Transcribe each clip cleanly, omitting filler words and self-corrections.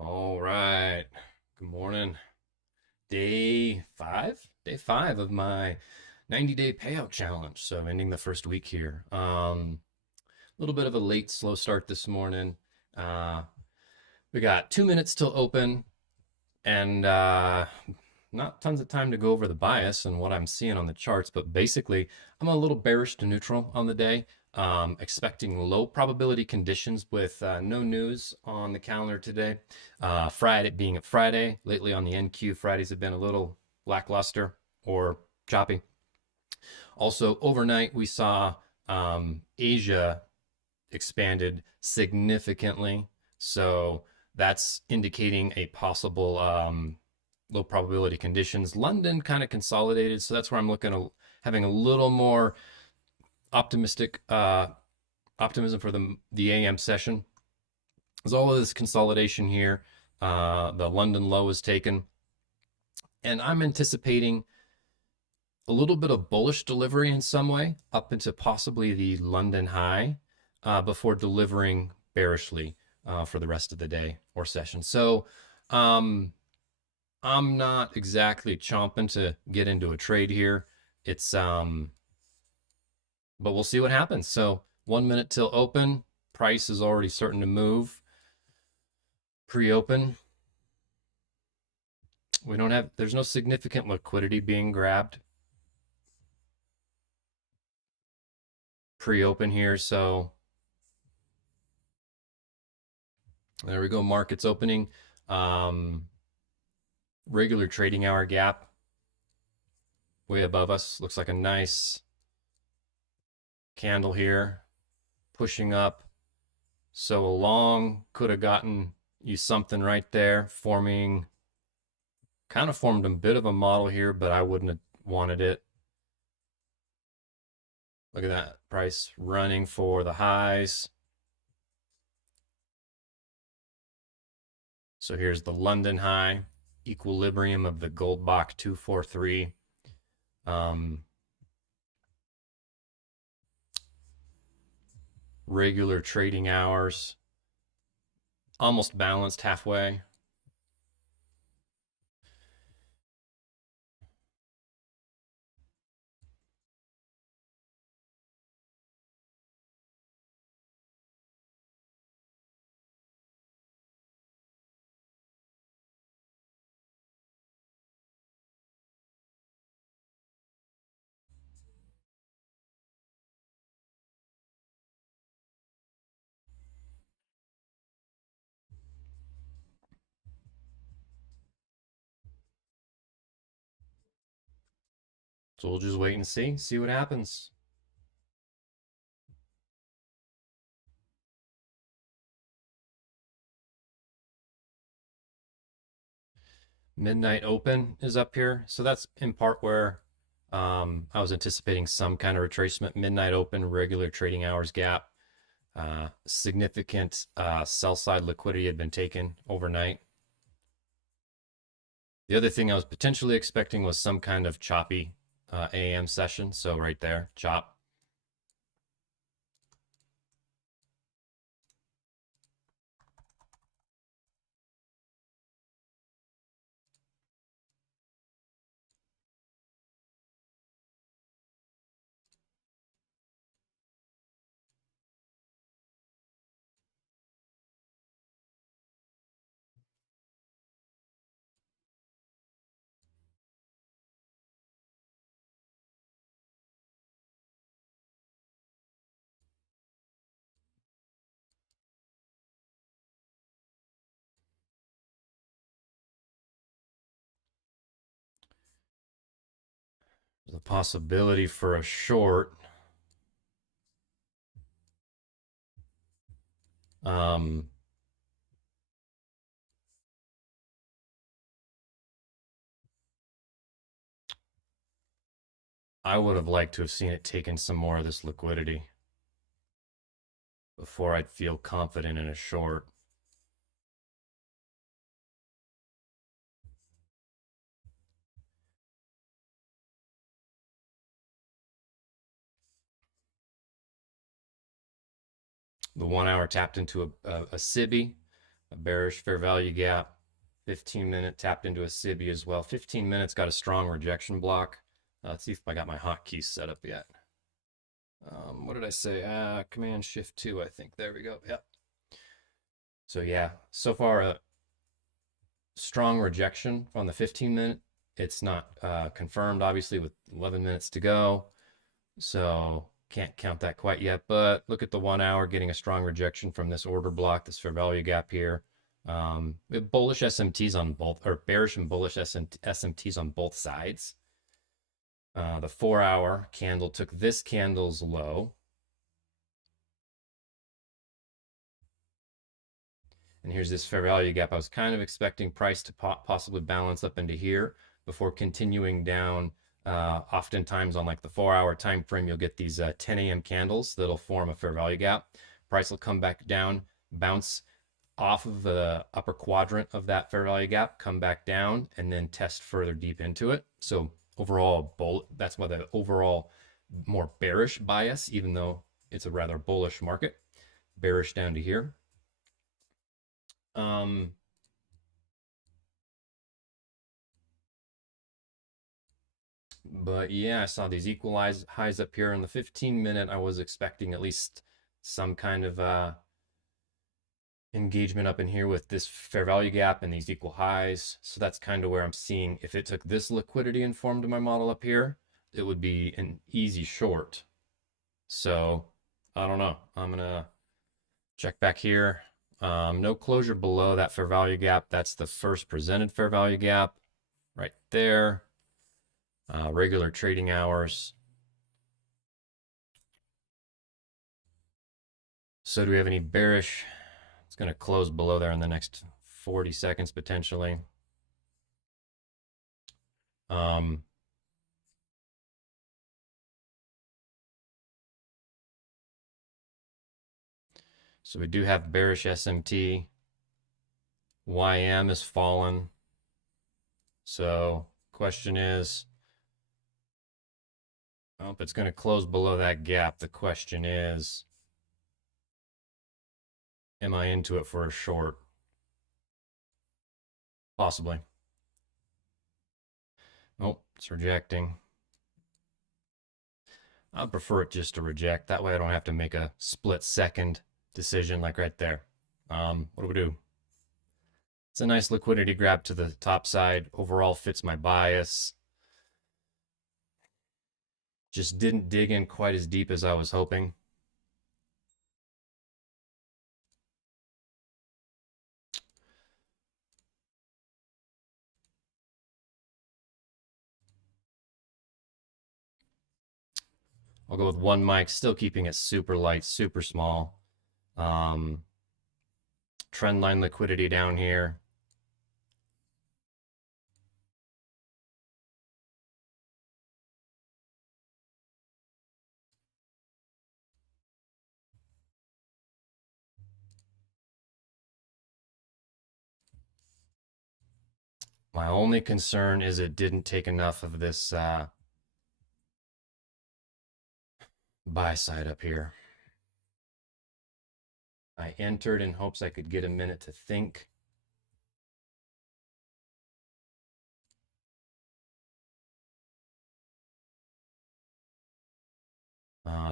All right. Good morning. Day five? Day five of my 90-day payout challenge. So ending the first week here. A little bit of a late, slow start this morning. Uh, we got 2 minutes till open and not tons of time to go over the bias and what I'm seeing on the charts, but basically, I'm a little bearish to neutral on the day. Expecting low probability conditions with no news on the calendar today. Friday being a Friday, lately on the NQ, Fridays have been a little lackluster or choppy. Also, overnight, we saw Asia expanded significantly. So that's indicating a possible low probability conditions. London kind of consolidated, so that's where I'm looking at having a little more optimistic optimism for the AM session. There's all of this consolidation here. The London low is taken, and I'm anticipating a little bit of bullish delivery in some way up into possibly the London high before delivering bearishly for the rest of the day or session. So um, I'm not exactly chomping to get into a trade here. It's but we'll see what happens. So 1 minute till open. Price is already starting to move. Pre-open, we don't have. There's no significant liquidity being grabbed pre-open here. So there we go. Markets opening. Um, Regular trading hour gap way above us. Looks like a nice candle here, pushing up. So a long could have gotten you something right there, forming, kind of formed a bit of a model here, but I wouldn't have wanted it. Look at that price running for the highs. So here's the London high, equilibrium of the Goldbach 243. Um, Regular trading hours, almost balanced halfway. So we'll just wait and see what happens. Midnight open is up here. So that's in part where I was anticipating some kind of retracement. Midnight open, regular trading hours gap. Significant sell side liquidity had been taken overnight. The other thing I was potentially expecting was some kind of choppy AM session. So right there, chop. The possibility for a short. Um, I would have liked to have seen it taken some more of this liquidity before I'd feel confident in a short. The 1 hour tapped into a SIBI. A bearish fair value gap. 15-minute tapped into a SIBI as well. 15 minutes got a strong rejection block. Let's see if I got my hotkeys set up yet. What did I say? Command Shift 2, I think. There we go. Yep. So yeah, so far a strong rejection on the 15-minute. It's not confirmed, obviously, with 11 minutes to go. So can't count that quite yet. But look at the 1 hour getting a strong rejection from this order block, this fair value gap here. Bullish SMTs on both, or bearish and bullish SMTs on both sides. The 4 hour candle took this candle's low. And here's this fair value gap. I was kind of expecting price to possibly balance up into here before continuing down. Oftentimes on like the 4 hour time frame, you'll get these 10 a.m. candles that'll form a fair value gap. Price will come back down, bounce off of the upper quadrant of that fair value gap, come back down, and then test further deep into it. So overall, that's why the overall more bearish bias, even though it's a rather bullish market, bearish down to here. But yeah, I saw these equalize highs up here in the 15-minute. I was expecting at least some kind of engagement up in here with this fair value gap and these equal highs. So that's kind of where I'm seeing if it took this liquidity and formed my model up here, it would be an easy short. So I don't know. I'm gonna check back here. No closure below that fair value gap. That's the first presented fair value gap right there. Regular trading hours. So do we have any bearish? It's going to close below there in the next 40 seconds potentially. So we do have bearish SMT. YM is fallen. So question is, oh, if it's going to close below that gap, the question is, am I into it for a short? Possibly. Nope, it's rejecting. I'd prefer it just to reject. That way I don't have to make a split second decision like right there. What do we do? It's a nice liquidity grab to the top side. Overall fits my bias. Just didn't dig in quite as deep as I was hoping. I'll go with one mic, still keeping it super light, super small. Trend line liquidity down here. My only concern is it didn't take enough of this buy side up here. I entered in hopes I could get a minute to think.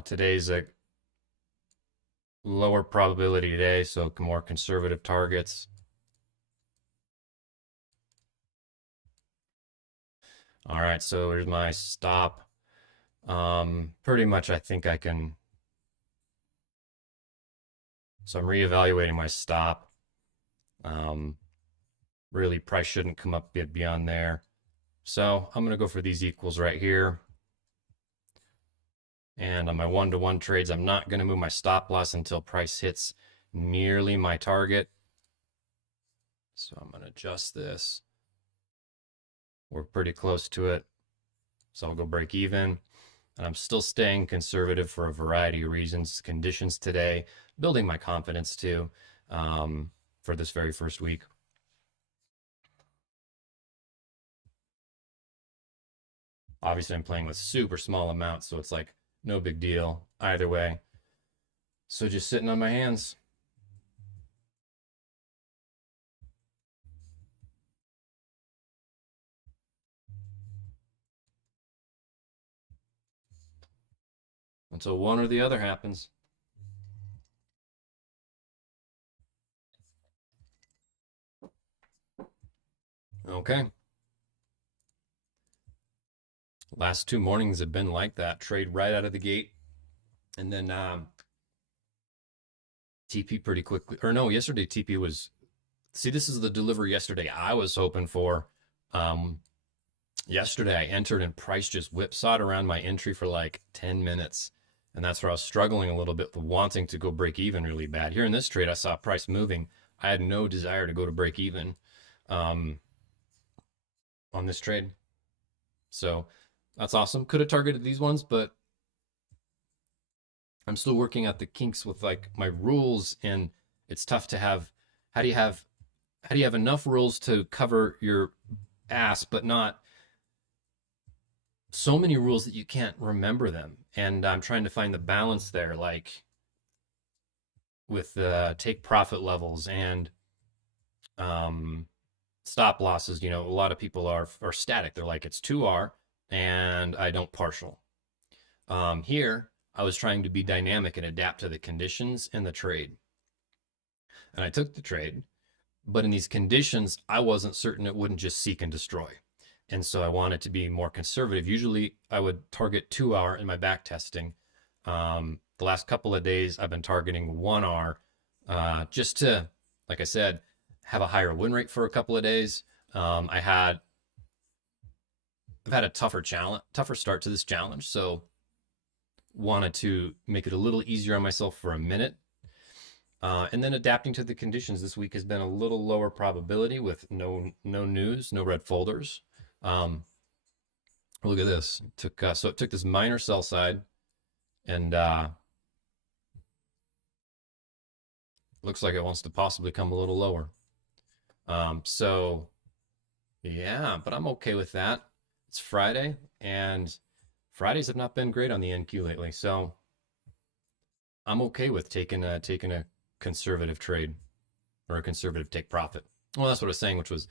Today's a lower probability day, so more conservative targets. All right, so here's my stop. Pretty much I think I can. So I'm reevaluating my stop. Really price shouldn't come up beyond there. So I'm gonna go for these equals right here. And on my one-to-one trades, I'm not gonna move my stop loss until price hits nearly my target. So I'm gonna adjust this. We're pretty close to it. So I'll go break even. And I'm still staying conservative for a variety of reasons, conditions today, building my confidence too for this very first week. Obviously, I'm playing with super small amounts, so it's like no big deal either way. So just sitting on my hands. until one or the other happens. Okay. Last two mornings have been like that. Trade right out of the gate, and then TP pretty quickly. Or no, yesterday TP was. See, this is the delivery yesterday I was hoping for. Um, Yesterday I entered and price just whipsawed around my entry for like 10 minutes. And that's where I was struggling a little bit with wanting to go break even really bad. Here in this trade, I saw price moving. I had no desire to go to break even um, on this trade. So that's awesome. Could have targeted these ones, but I'm still working out the kinks with like my rules, and it's tough to have. How do you have how do you have enough rules to cover your ass, but not so many rules that you can't remember them? And I'm trying to find the balance there, like with take profit levels and um, stop losses. You know, a lot of people are static. They're like it's 2R and I don't partial. Here, I was trying to be dynamic and adapt to the conditions in the trade, and I took the trade. But in these conditions, I wasn't certain it wouldn't just seek and destroy. And so I wanted to be more conservative. Usually I would target 2R in my back testing. The last couple of days, I've been targeting 1R just to, like I said, have a higher win rate for a couple of days. I've had a tougher start to this challenge. So wanted to make it a little easier on myself for a minute. And then adapting to the conditions this week has been a little lower probability with no news, no red folders. Um, Look at this. It took this minor sell side and looks like it wants to possibly come a little lower. So yeah, but I'm okay with that. It's Friday, and Fridays have not been great on the NQ lately, so I'm okay with taking a conservative trade or a conservative take profit. Well, that's what I was saying, which was,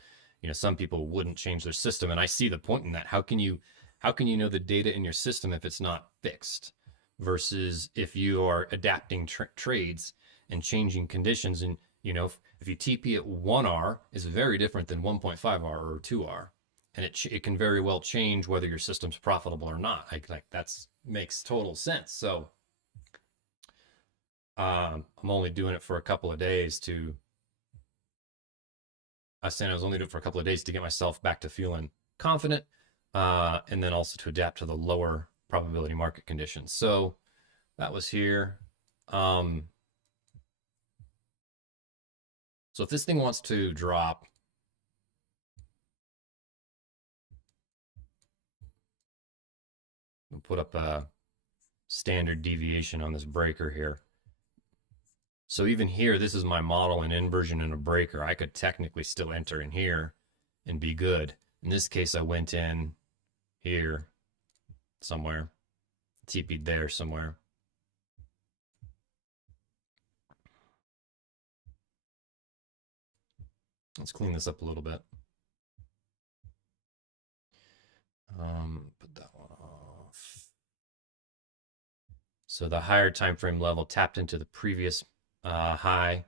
some people wouldn't change their system, and I see the point in that. How can you know the data in your system if it's not fixed, versus if you are adapting trades and changing conditions, and if you TP at 1R is very different than 1.5R or 2R, and it can very well change whether your system's profitable or not. Like that's makes total sense. So I'm only doing it for a couple of days to I was saying I was only doing it for a couple of days to get myself back to feeling confident, and then also to adapt to the lower probability market conditions. So that was here. Um, so if this thing wants to drop, we'll put up a standard deviation on this breaker here. So even here, this is my model, an inversion and a breaker. I could technically still enter in here and be good. In this case, I went in here somewhere, TP'd there somewhere. Let's clean this up a little bit. Put that one off. So the higher time frame level tapped into the previous high,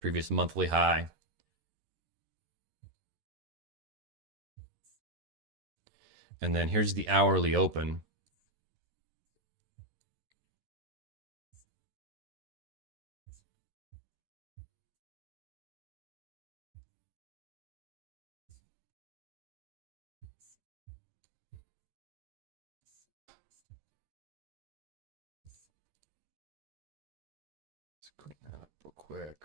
previous monthly high. And then here's the hourly open. Let's clean that up real quick.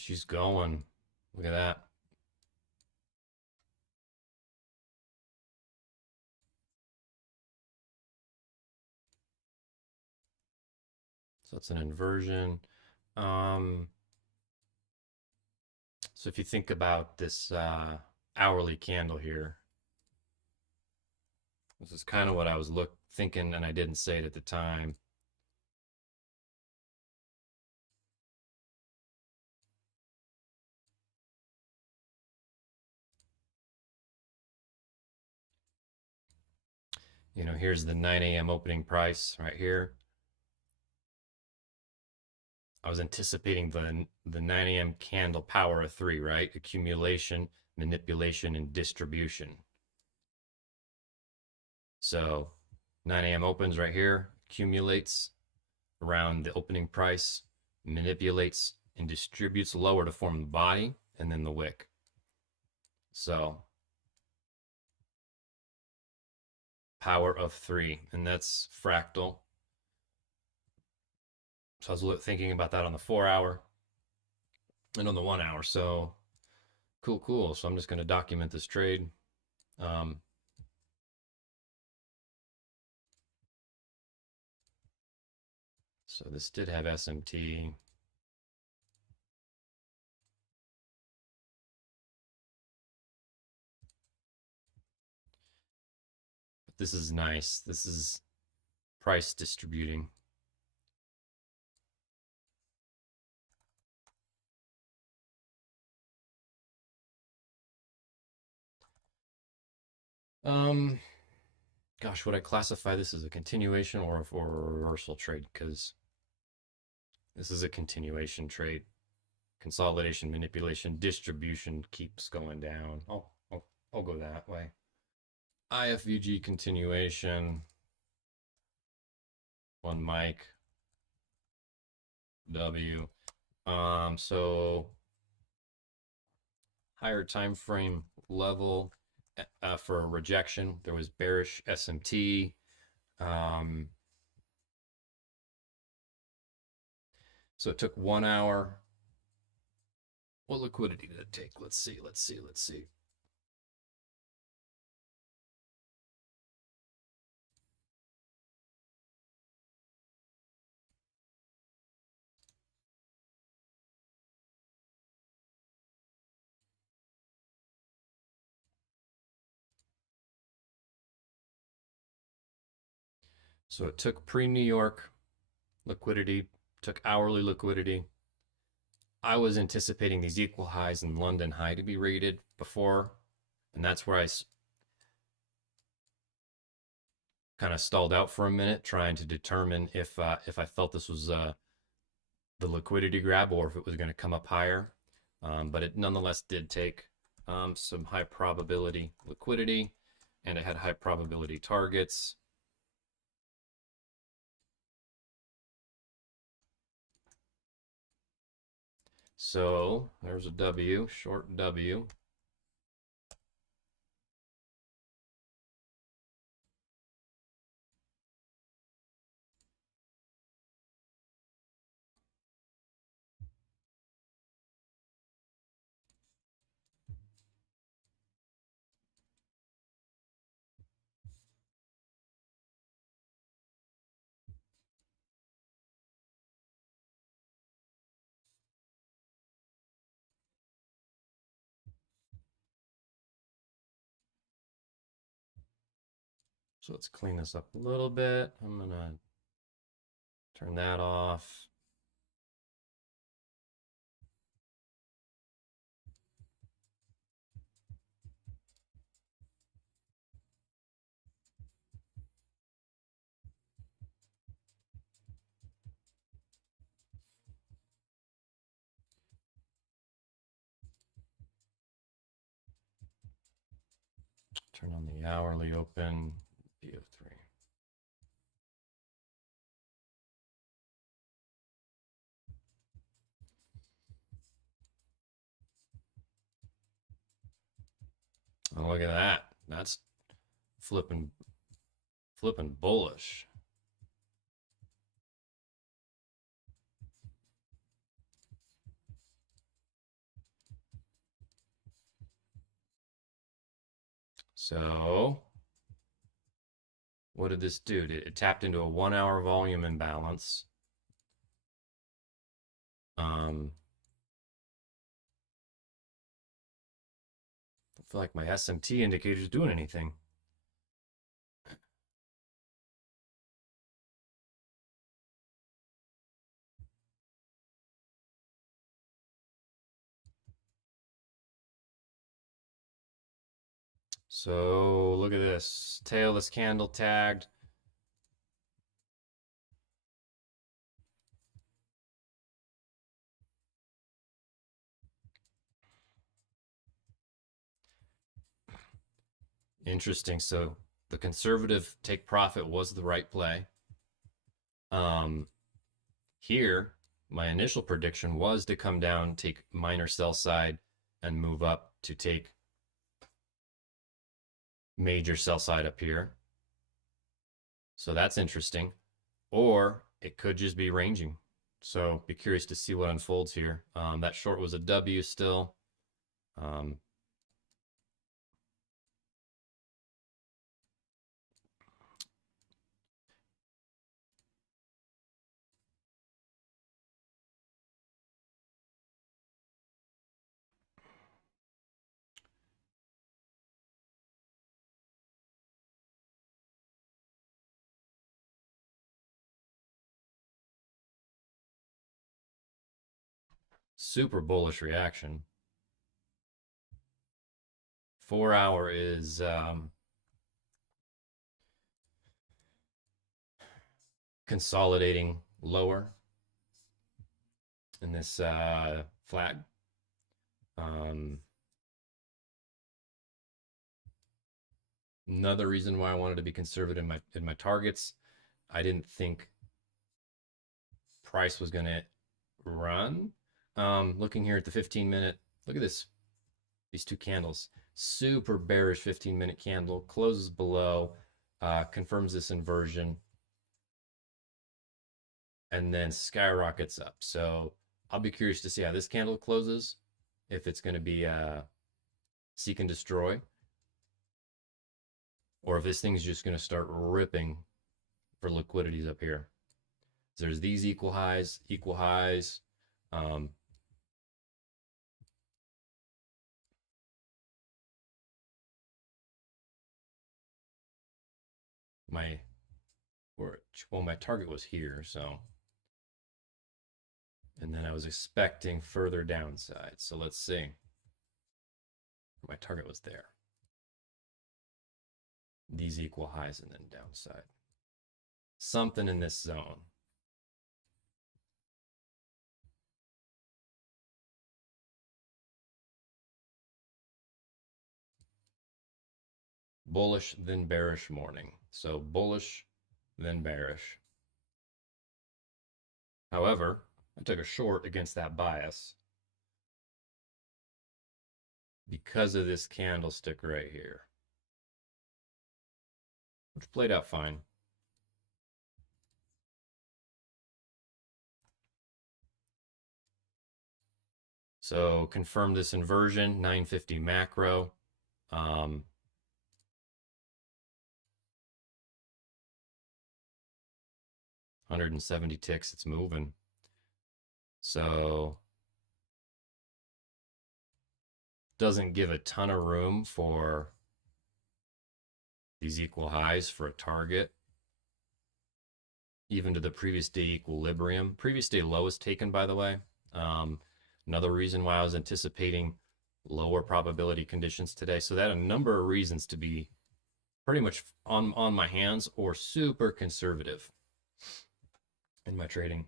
She's going. Look at that. So it's an inversion. Um, so if you think about this hourly candle here, this is kind of what I was thinking, and I didn't say it at the time. You know, here's the 9 a.m. opening price right here. I was anticipating the 9 a.m. candle power of three, right? Accumulation, manipulation, and distribution. So 9 a.m. opens right here, accumulates around the opening price, manipulates and distributes lower to form the body and then the wick. So power of three, and that's fractal. So I was thinking about that on the 4 hour and on the 1 hour. So cool, cool. So I'm just going to document this trade. Um, so this did have SMT. But this is nice. This is price distributing. Um, Gosh, would I classify this as a continuation or a reversal trade? Because this is a continuation trade. Consolidation, manipulation, distribution keeps going down. I'll go that way. IFVG continuation. One mic. W. So higher time frame level for a rejection. There was bearish SMT. So it took 1 hour. What liquidity did it take? Let's see. So it took pre-New York liquidity, took hourly liquidity. I was anticipating these equal highs in London high to be rated before, and that's where I kind of stalled out for a minute, trying to determine if I felt this was the liquidity grab or if it was going to come up higher. But it nonetheless did take some high probability liquidity, and it had high probability targets. So there's a W, short W. So let's clean this up a little bit. I'm going to turn that off. Turn on the hourly open, PO3. Oh, look at that. That's flipping bullish. So what did this do? It tapped into a 1 hour volume imbalance. I feel like my SMT indicator is doing anything. So look at this. Tailless candle tagged. Interesting. So the conservative take profit was the right play. Um, Here, my initial prediction was to come down, take minor sell side, and move up to take major sell side up here. So that's interesting. Or it could just be ranging. So be curious to see what unfolds here. That short was a W still. Um, Super bullish reaction. 4 hour is consolidating lower in this flag. Um, Another reason why I wanted to be conservative in my targets. I didn't think price was going to run. Looking here at the 15-minute, look at this. These two candles. Super bearish 15-minute candle, closes below, confirms this inversion, and then skyrockets up. So I'll be curious to see how this candle closes, if it's going to be seek and destroy, or if this thing's just going to start ripping for liquidities up here. There's these equal highs, equal highs. Um, my my target was here, so, and then I was expecting further downside. So let's see. My target was there. These equal highs and then downside. Something in this zone. Bullish, then bearish morning. So bullish, then bearish. However, I took a short against that bias because of this candlestick right here, which played out fine. So confirm this inversion, 950 macro. 170 ticks, it's moving. So doesn't give a ton of room for these equal highs for a target, even to the previous day equilibrium. Previous day low is taken, by the way. Another reason why I was anticipating lower probability conditions today. So that had a number of reasons to be pretty much on my hands or super conservative in my trading.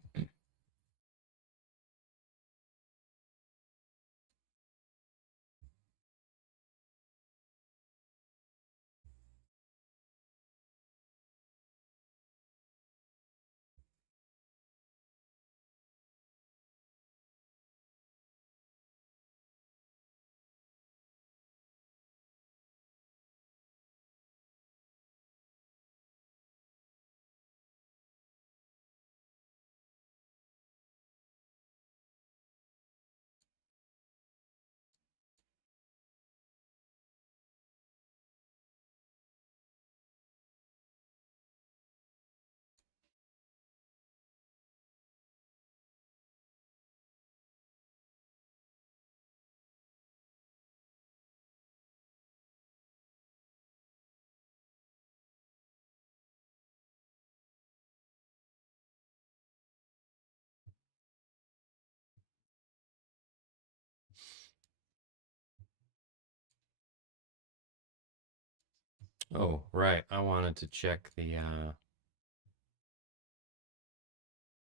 Oh, right. I wanted to check the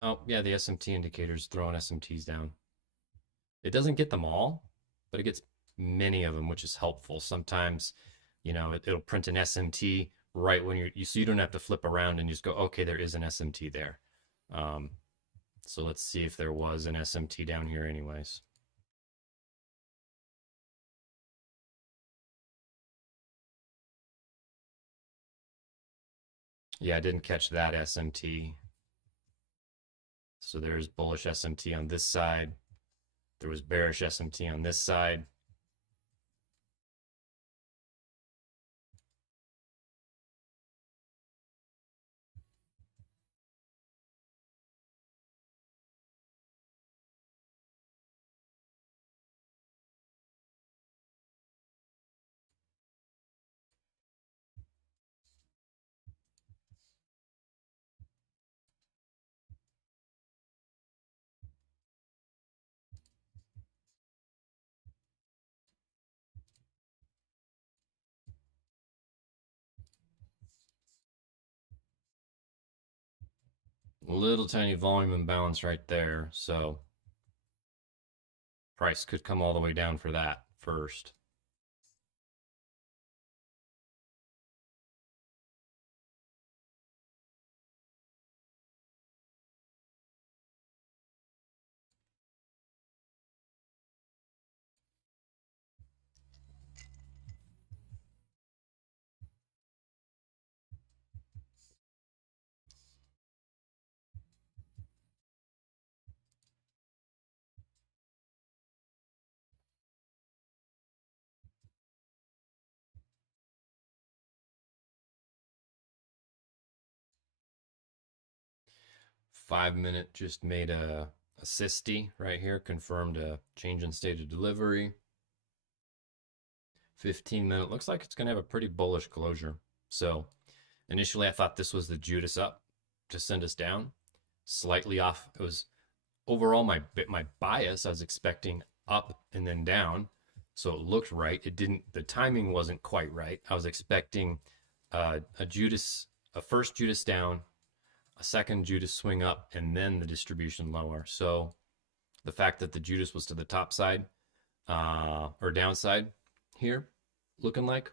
oh, yeah, the SMT indicators throwing SMTs down. It doesn't get them all, but it gets many of them, which is helpful. Sometimes, it'll print an SMT right when so you don't have to flip around and just go, okay, there is an SMT there. Um, so let's see if there was an SMT down here anyways. Yeah, I didn't catch that SMT. So there's bullish SMT on this side. There was bearish SMT on this side. Little tiny volume imbalance right there. So price could come all the way down for that first. 5 minute just made a SIST right here, confirmed a change in state of delivery. 15 minute looks like it's going to have a pretty bullish closure. So initially I thought this was the Judas up to send us down, slightly off. It was overall my bias. I was expecting up and then down, so it looked right. It didn't. The timing wasn't quite right. I was expecting a first Judas down, a second Judas swing up, and then the distribution lower. So the fact that the Judas was to the top side or downside here, looking like,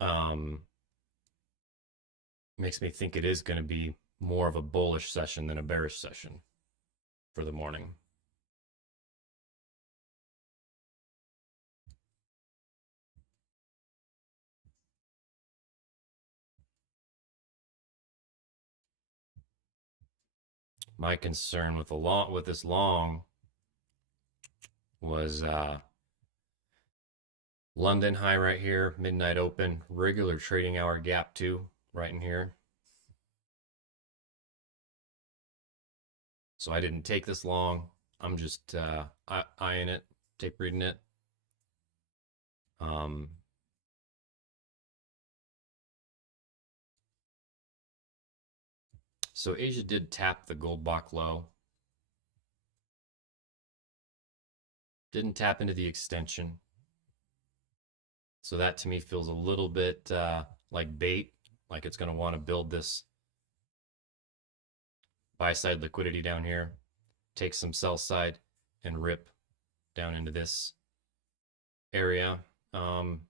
um, makes me think it is going to be more of a bullish session than a bearish session for the morning. My concern with this long was London high right here, midnight open, regular trading hour gap too, right in here. So I didn't take this long. I'm just eyeing it, tape reading it. Um, so Asia did tap the gold block low, didn't tap into the extension. So that to me feels a little bit like bait, like it's going to want to build this buy side liquidity down here, take some sell side, and rip down into this area. I'm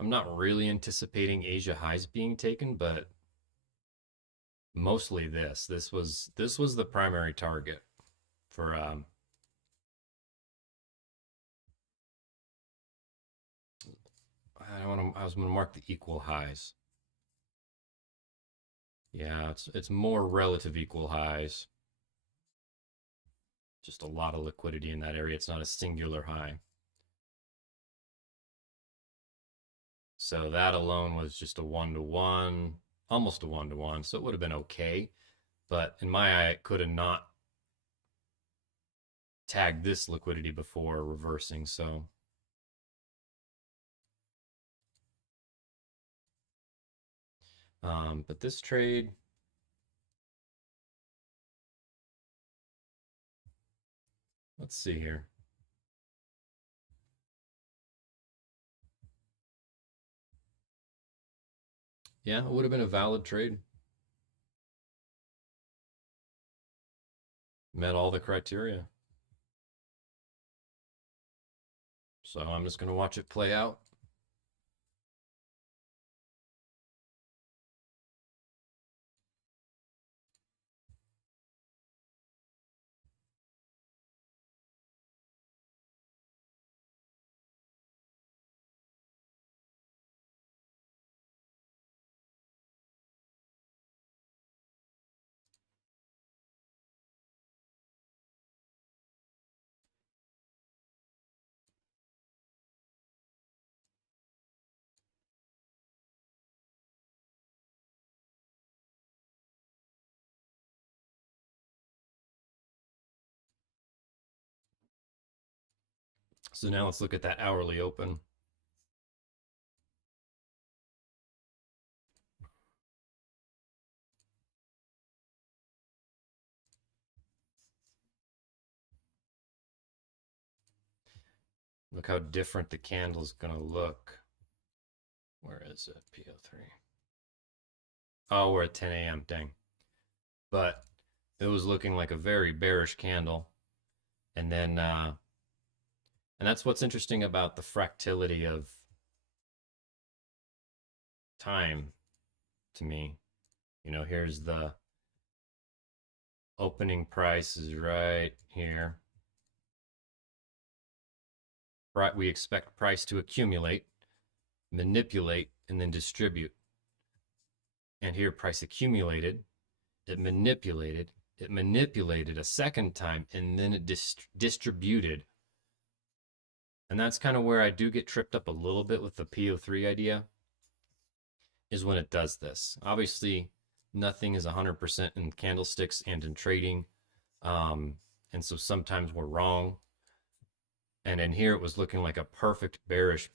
not really anticipating Asia highs being taken, but mostly this. This was the primary target for I was gonna mark the equal highs. Yeah, it's more relative equal highs. Just a lot of liquidity in that area. It's not a singular high. So that alone was just a 1-to-1, almost a 1-to-1. So it would have been okay. But in my eye, it could have not tagged this liquidity before reversing. So but this trade, let's see here. Yeah, it would have been a valid trade. Met all the criteria. So I'm just going to watch it play out. So now let's look at that hourly open. Look how different the candle's going to look. Where is it? PO3. Oh, we're at 10 a.m. Dang. But it was looking like a very bearish candle. And then, and that's what's interesting about the fractality of time to me. Here's the opening price is right here. Right, we expect price to accumulate, manipulate, and then distribute. And here price accumulated, it manipulated a second time, and then it distributed. And that's kind of where I do get tripped up a little bit with the PO3 idea, is when it does this. Obviously, nothing is 100% in candlesticks and in trading. And so sometimes we're wrong. And in here, it was looking like a perfect bearish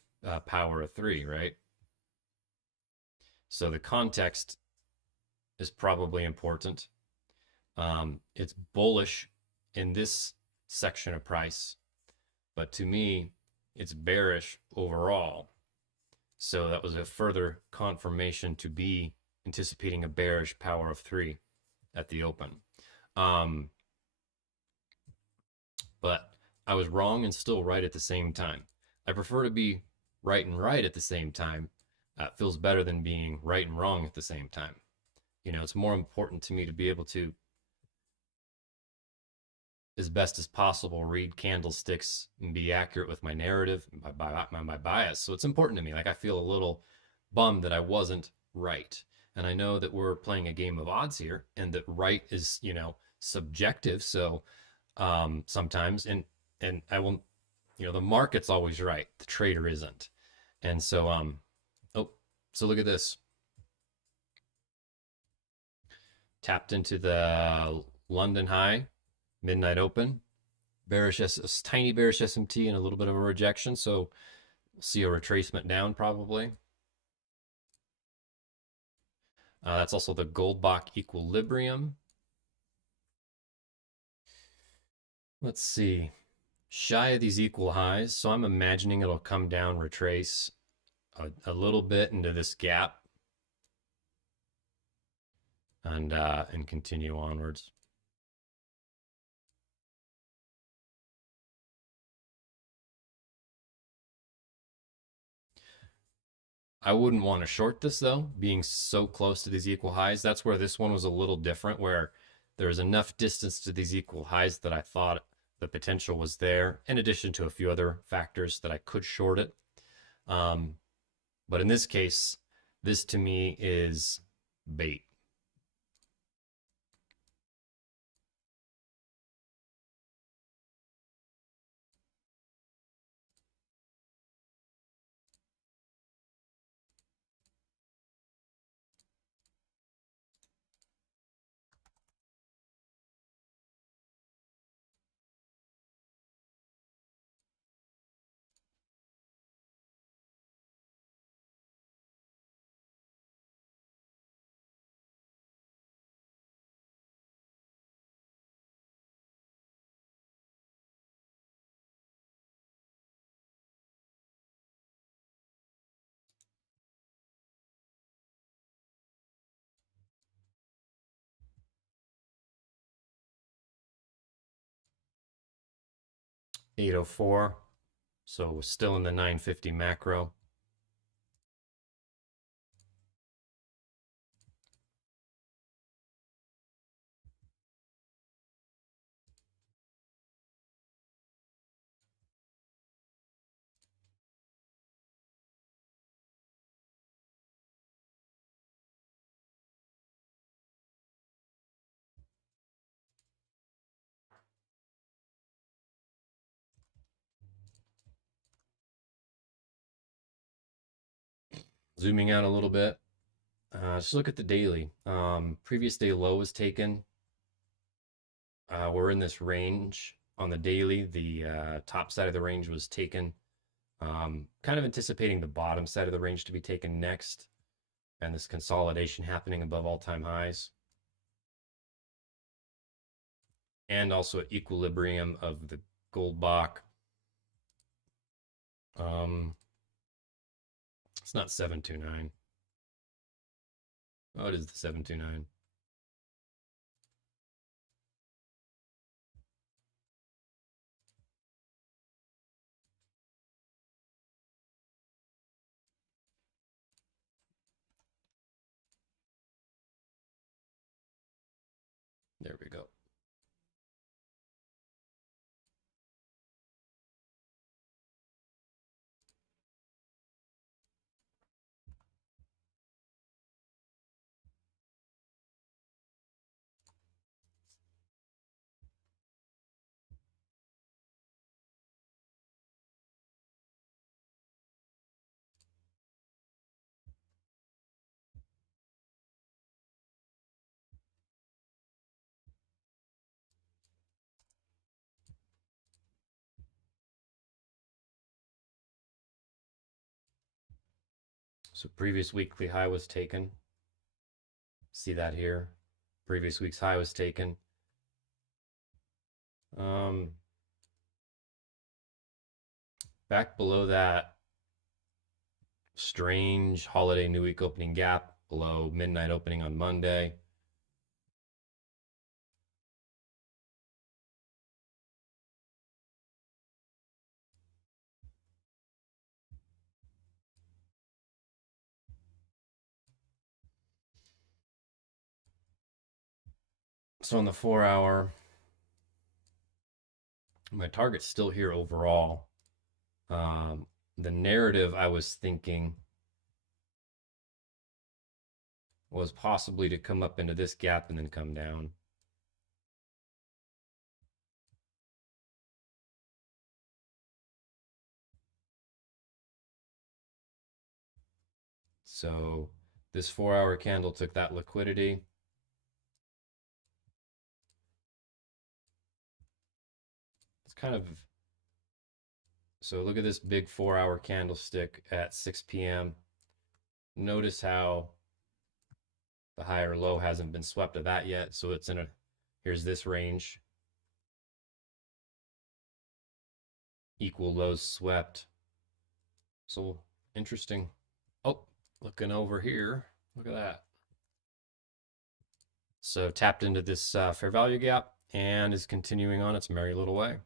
power of three, right? So the context is probably important. It's bullish in this section of price, but to me, it's bearish overall. So that was a further confirmation to be anticipating a bearish power of three at the open. Um, but I was wrong and still right at the same time. I prefer to be right and right at the same time. It feels better than being right and wrong at the same time. It's more important to me to be able to, as best as possible, read candlesticks and be accurate with my narrative, my bias. So it's important to me. Like, I feel a little bummed that I wasn't right. And I know that we're playing a game of odds here, and that right is, subjective. So sometimes, and I will, the market's always right. The trader isn't. And so, oh, so look at this. Tapped into the London high, midnight open, bearish, tiny bearish SMT and a little bit of a rejection. So we'll see a retracement down probably. That's also the Goldbach equilibrium. Let's see. Shy of these equal highs. So I'm imagining it'll come down, retrace a little bit into this gap, and continue onwards. I wouldn't want to short this though, being so close to these equal highs. That's where this one was a little different, where there's enough distance to these equal highs that I thought the potential was there, in addition to a few other factors that I could short it. Um, but in this case, this to me is bait. 804. So we're still in the 950 macro. Zooming out a little bit, just look at the daily. Previous day low was taken. We're in this range on the daily. The top side of the range was taken. Kind of anticipating the bottom side of the range to be taken next, and this consolidation happening above all-time highs, and also equilibrium of the gold block. It's not 729. Oh, it is the 729. There we go. So previous weekly high was taken. See that here. Previous week's high was taken. Um, Back below that strange holiday new week opening gap below midnight opening on Monday. So on the 4 hour, my target's still here overall. Um, the narrative I was thinking was possibly to come up into this gap and then come down. So this 4 hour candle took that liquidity. It's kind of, so look at this big 4 hour candlestick at 6 p.m. Notice how the higher low hasn't been swept of that yet. So it's in a, here's this range. Equal lows swept. So interesting. Oh, looking over here. Look at that. So tapped into this fair value gap and is continuing on its merry little way.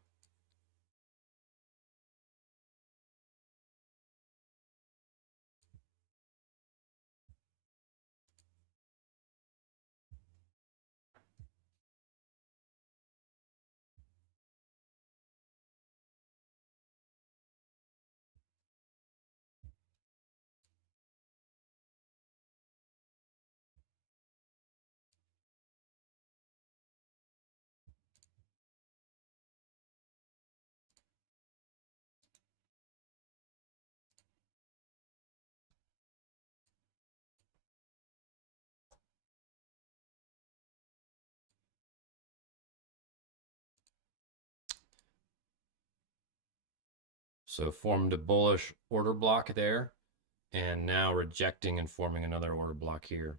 So formed a bullish order block there, and now rejecting and forming another order block here.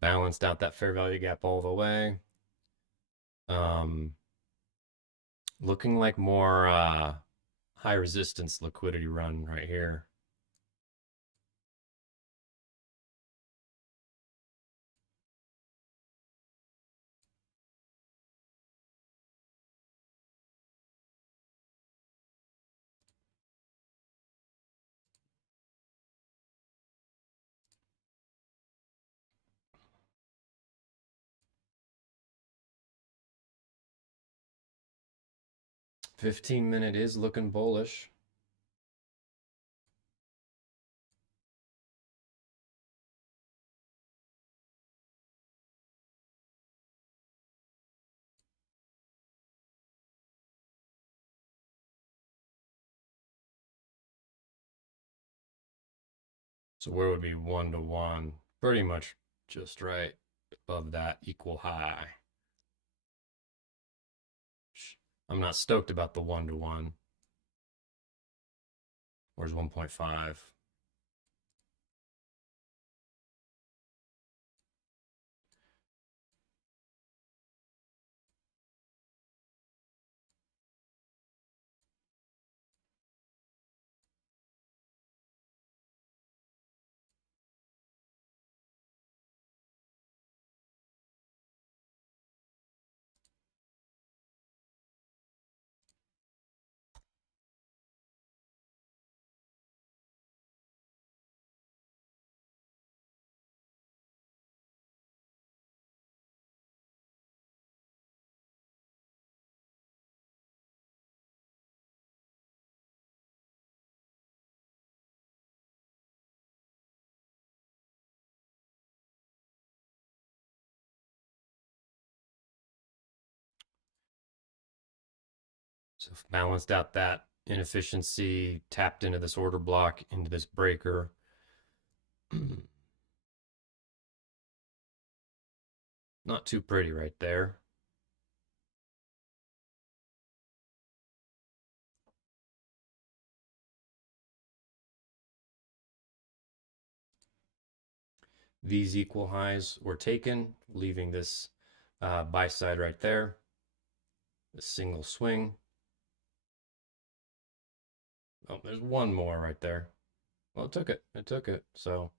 Balanced out that fair value gap all the way. Um, Looking like more high resistance liquidity run right here. $15 is looking bullish. So where would be 1 to 1? Pretty much just right above that equal high. I'm not stoked about the 1 to 1. Where's 1.5? So balanced out that inefficiency, tapped into this order block, into this breaker. Not too pretty right there. These equal highs were taken, leaving this buy side right there. A single swing. Oh, there's one more right there. Well, it took it. It took it. So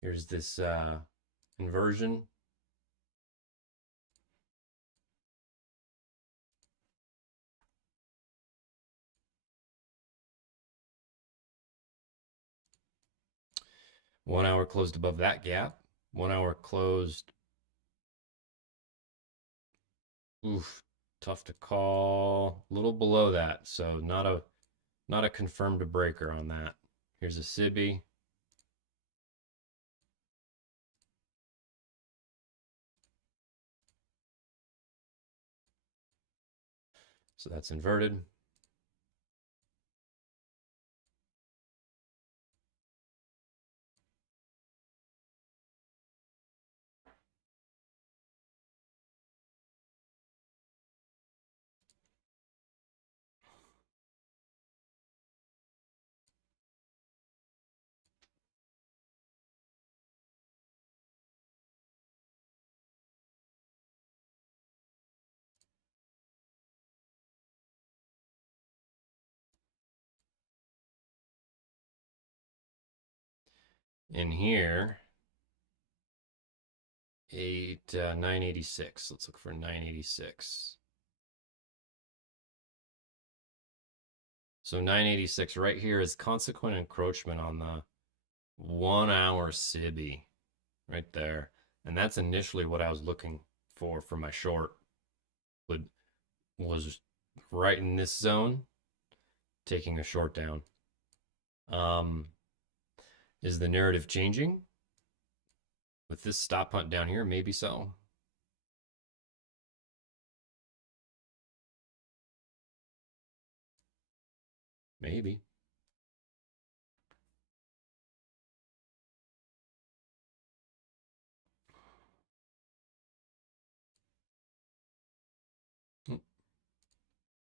here's this inversion. One hour closed above that gap. 1 hour closed. Oof, tough to call. A little below that, so not a confirmed breaker on that. Here's a SIBI. So that's inverted. In here, 986. Let's look for 986. So 986 right here is consequent encroachment on the 1 hour SIBI right there. And that's initially what I was looking for my short. Would was right in this zone, taking a short down. Um, is the narrative changing with this stop hunt down here? Maybe so. Maybe.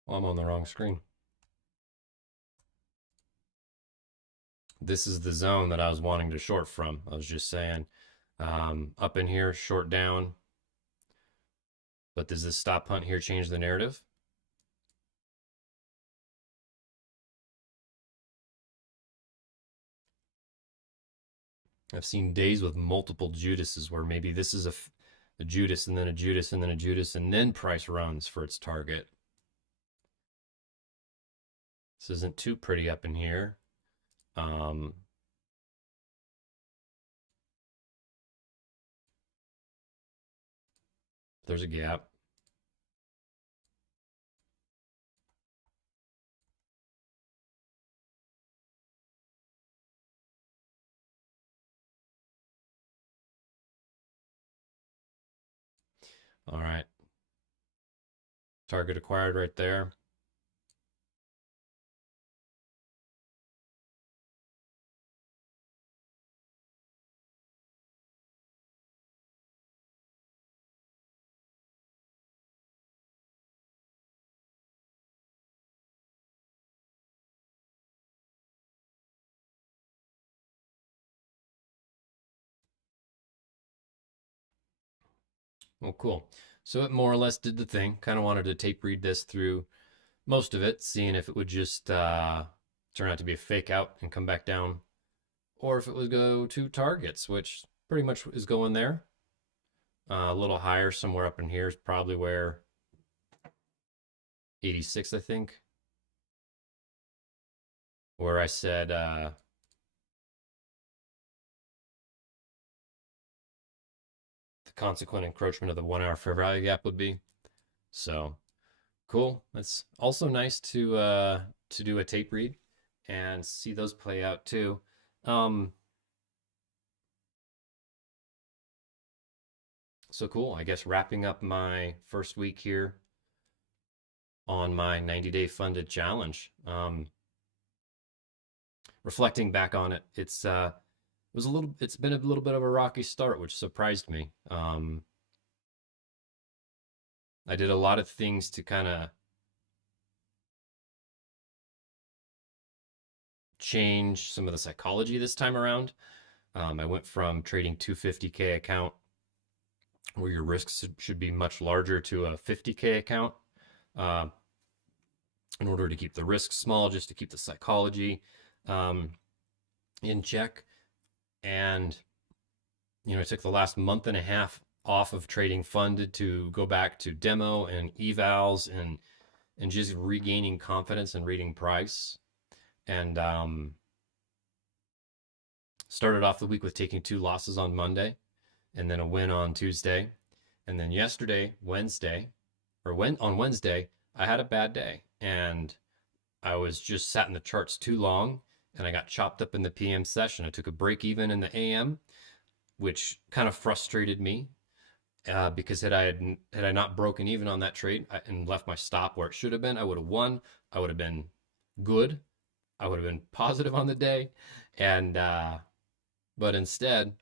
Well, I'm on the wrong screen. This is the zone that I was wanting to short from. I was just saying, up in here, short down. But does this stop hunt here change the narrative? I've seen days with multiple Judases where maybe this is a Judas and then a Judas and then a Judas and then price runs for its target. This isn't too pretty up in here. Um, there's a gap. All right. Target acquired right there. Well, cool. So it more or less did the thing. Kind of wanted to tape read this through most of it, seeing if it would just turn out to be a fake out and come back down, or if it would go to targets, which pretty much is going there. A little higher, somewhere up in here is probably where 86, I think, where I said the consequent encroachment of the 1 hour fair value gap would be. So cool. It's also nice to do a tape read and see those play out too. Um, so cool. I guess wrapping up my first week here on my 90-day funded challenge. Reflecting back on it, it's been a little bit of a rocky start, which surprised me. I did a lot of things to kind of change some of the psychology this time around. I went from trading 250K account where your risks should be much larger to a 50K account, uh, in order to keep the risks small, just to keep the psychology um, in check. And I took the last month and a half off of trading funded to go back to demo and evals and just regaining confidence and reading price. And started off the week with taking 2 losses on Monday and then a win on Tuesday. And then yesterday, on Wednesday, I had a bad day and I was just sat in the charts too long and I got chopped up in the PM session. I took a break even in the AM, which kind of frustrated me, because had I not broken even on that trade and left my stop where it should have been, I would have won. I would have been good. I would have been positive on the day, and but instead,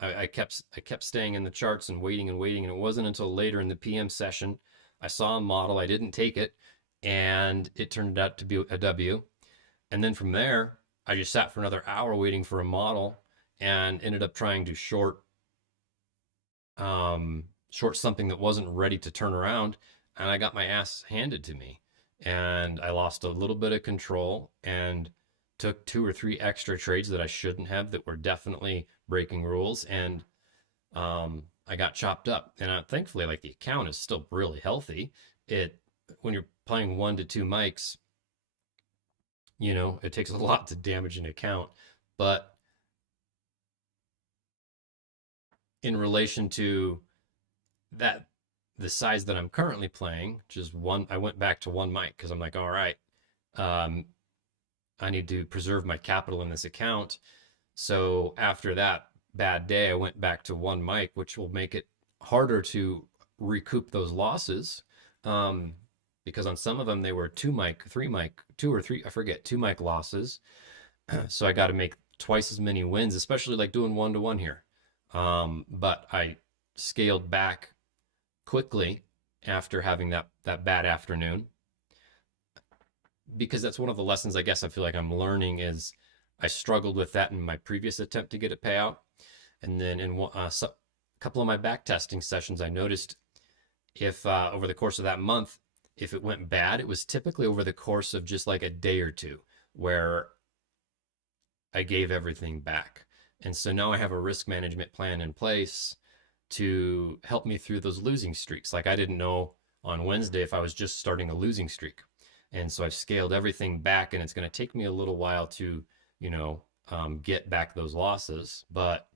I kept staying in the charts and waiting and waiting, and it wasn't until later in the PM session I saw a model. I didn't take it, and it turned out to be a W. And then from there, I just sat for another hour waiting for a model, and ended up trying to short something that wasn't ready to turn around, and I got my ass handed to me, and I lost a little bit of control and took 2 or 3 extra trades that I shouldn't have, that were definitely breaking rules, and I got chopped up. And thankfully, like, the account is still really healthy. It When you're playing 1 to 2 mics, it takes a lot to damage an account, but in relation to that, the size that I'm currently playing, which is one, I went back to 1 mic because I'm like, all right, um, I need to preserve my capital in this account. So after that bad day, I went back to 1 mic, which will make it harder to recoup those losses. Um, because on some of them they were 2 mic, 3 mic, 2 or 3, I forget, 2 mic losses. So I got to make twice as many wins, especially like doing 1 to 1 here. But I scaled back quickly after having that bad afternoon, because that's one of the lessons I guess I feel like I'm learning is I struggled with that in my previous attempt to get a payout. And then in a couple of my back testing sessions, I noticed if over the course of that month, if it went bad, it was typically over the course of just like a day or two where I gave everything back. And so now I have a risk management plan in place to help me through those losing streaks. Like I didn't know on Wednesday if I was just starting a losing streak. And so I've scaled everything back, and it's going to take me a little while to, you know, get back those losses. But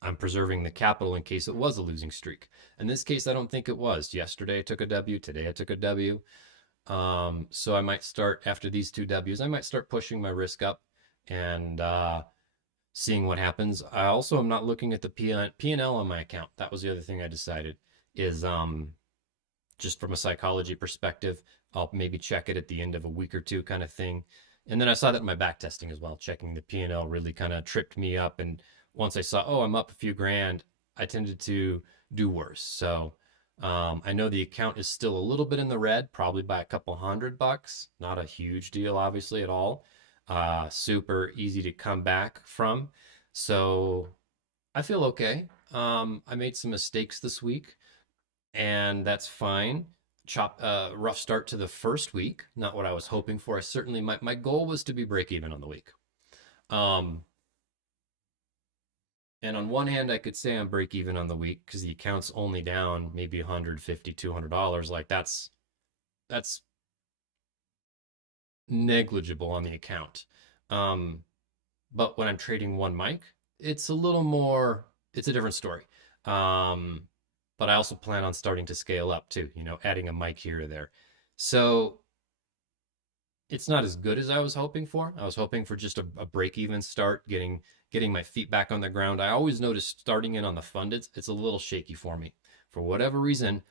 I'm preserving the capital in case it was a losing streak. In this case, I don't think it was. Yesterday I took a W. Today I took a W. So I might start after these two W's. I might start pushing my risk up and seeing what happens. I also am not looking at the P&L on my account. That was the other thing I decided is just from a psychology perspective, I'll maybe check it at the end of a week or two kind of thing. And then I saw that in my back testing as well. Checking the P&L really kind of tripped me up. And once I saw, oh, I'm up a few grand, I tended to do worse. So I know the account is still a little bit in the red, probably by a couple $100. Not a huge deal, obviously, at all. Super easy to come back from. So I feel okay. I made some mistakes this week, and that's fine. Rough start to the first week. Not what I was hoping for. I certainly my goal was to be break even on the week. Um, and on one hand, I could say I'm break even on the week because the account's only down maybe 150, $200. Like that's negligible on the account. Um, but when I'm trading one mic, it's a little more. It's a different story. Um, but I also plan on starting to scale up too. You know, adding a mic here or there. So it's not as good as I was hoping for. I was hoping for just a break even start, getting my feet back on the ground. I always notice starting in on the funded, it's a little shaky for me. For whatever reason,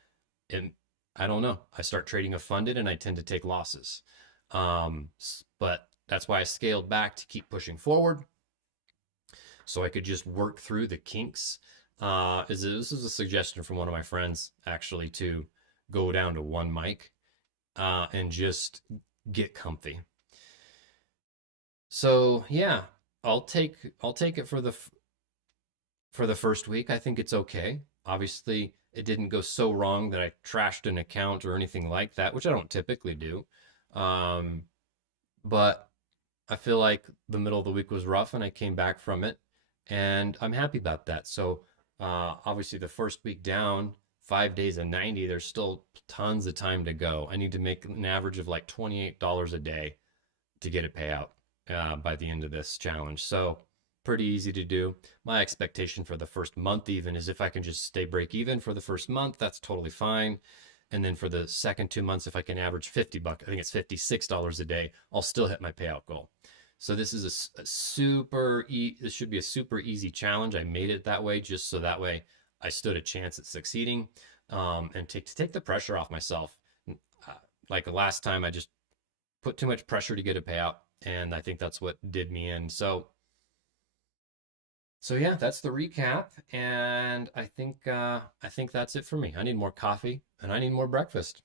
and I don't know. I start trading a funded and I tend to take losses. But that's why I scaled back to keep pushing forward so I could just work through the kinks. This is a suggestion from one of my friends actually to go down to one mic and just get comfy. So yeah, I'll take it for the first week. I think it's okay. Obviously, it didn't go so wrong that I trashed an account or anything like that, which I don't typically do. Um, but I feel like the middle of the week was rough and I came back from it, and I'm happy about that. So obviously, the first week down, 5 days and 90, there's still tons of time to go. I need to make an average of like $28 a day to get a payout by the end of this challenge. So pretty easy to do. My expectation for the first month even is if I can just stay break even for the first month, that's totally fine. And then for the second 2 months, if I can average $50, I think it's $56 a day, I'll still hit my payout goal. So this is this should be a super easy challenge. I made it that way just so that way I stood a chance at succeeding, and to take the pressure off myself. Like the last time, I just put too much pressure to get a payout, and I think that's what did me in. So yeah, that's the recap, and I think that's it for me. I need more coffee and I need more breakfast.